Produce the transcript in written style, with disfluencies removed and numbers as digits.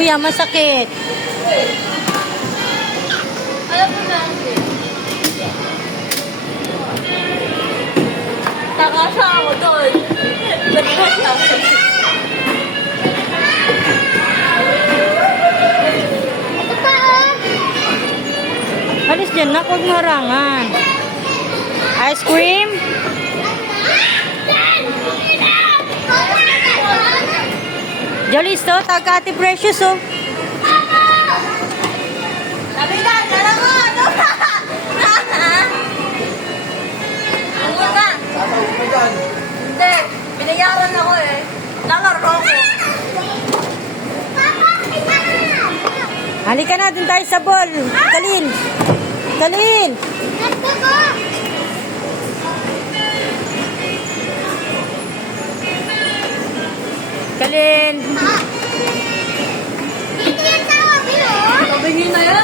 Kuya, masakit. Alam mo na. Takasa ako doon. Takasa. Alis dyan na, huwag marangan. Ice cream? Jollies to, taga Ate Precious oh. Sabi na, dala mo. Ano ka? Ano ka? Hindi. Binayaran ako eh. Lalaro ko. Halika na, dun tayo sa ball. Kalin. Kalin. Kalin. Sabihin na yan.